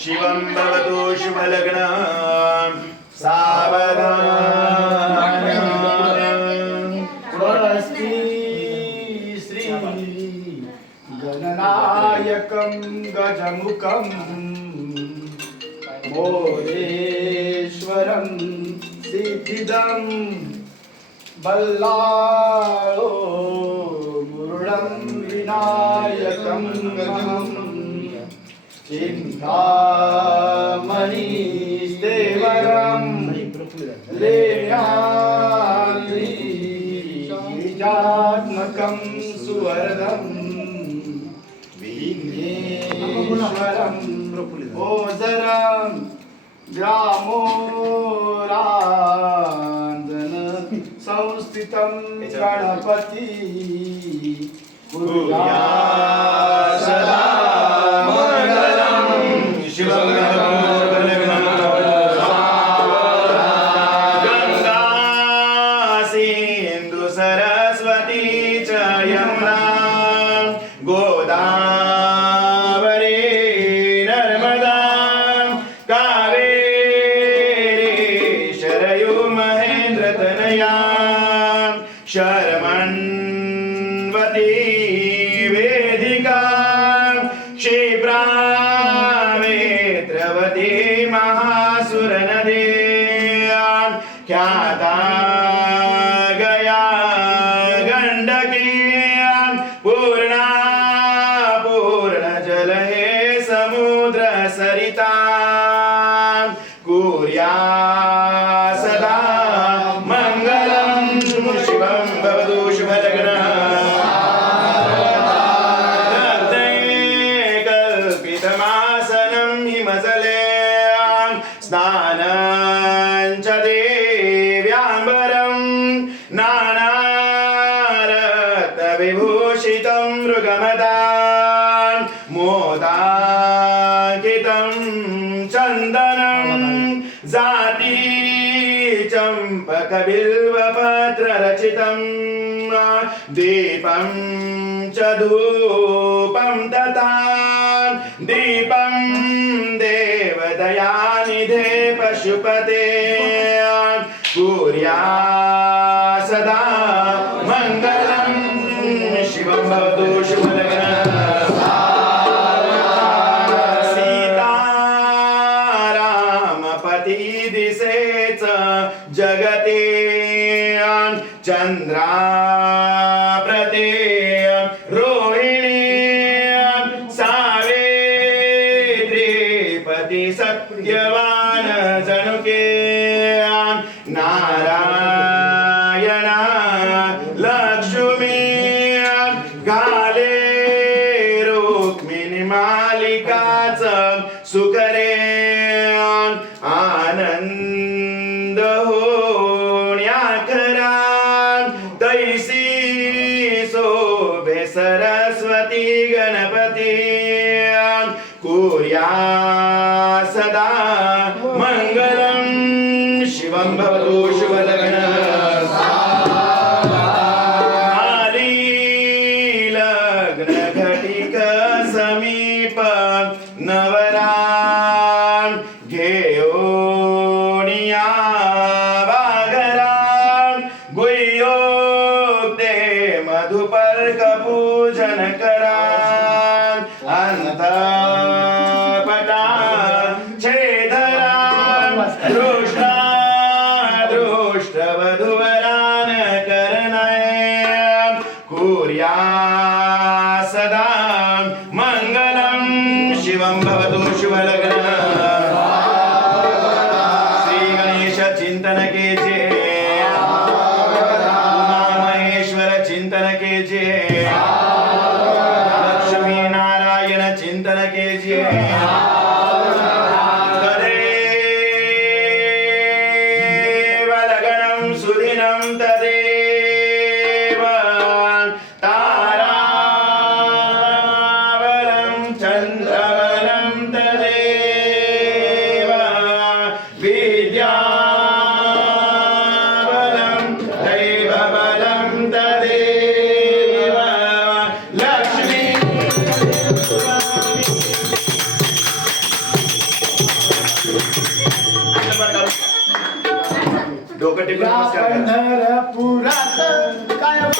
शिवं भवतु शुभलग्न सावधानस्ति श्री गणनायकं गजमुखं मोरेश्वरं सिद्धिदं बल्लाळो मुरुडं विनायकं चिन्तामणिस्तेवरम् लेयात्मकं सुवर्णं विघ्नेश्वरं ओजरं ग्रामोराञ्जन संस्थितं गणपति कुर्या Chibra! नानारत्नविभूषितं मृगमदा मोदाकितं चन्दनं जाति चम्पकबिल्वपत्ररचितं दीपं च धूपं तथा दीपं देवदयानिधे पशुपते सूर्या सदा मङ्गलं शिवं भवतु शुभलग्न। दिसेच जगते चंद्रा प्रते रोहिणी सावेत्री पती सत्यवान जनुके नारायणा लक्ष्मी घाले रुक्मिणी मालिकाच सुकरे आनंद होण्या खरा तैसी शोभे सरस्वती गणपती कुर्या दृष्टा दृष्टवधुवरान करनय कुर्या सदा मङ्गलं शिवं भवतु शुभलग्न श्रीगणेश चिन्तन के जे उमामहेश्वर चिन्तन के जे लक्ष्मी नारायण चिन्तन के जे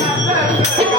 Yeah, yeah, yeah.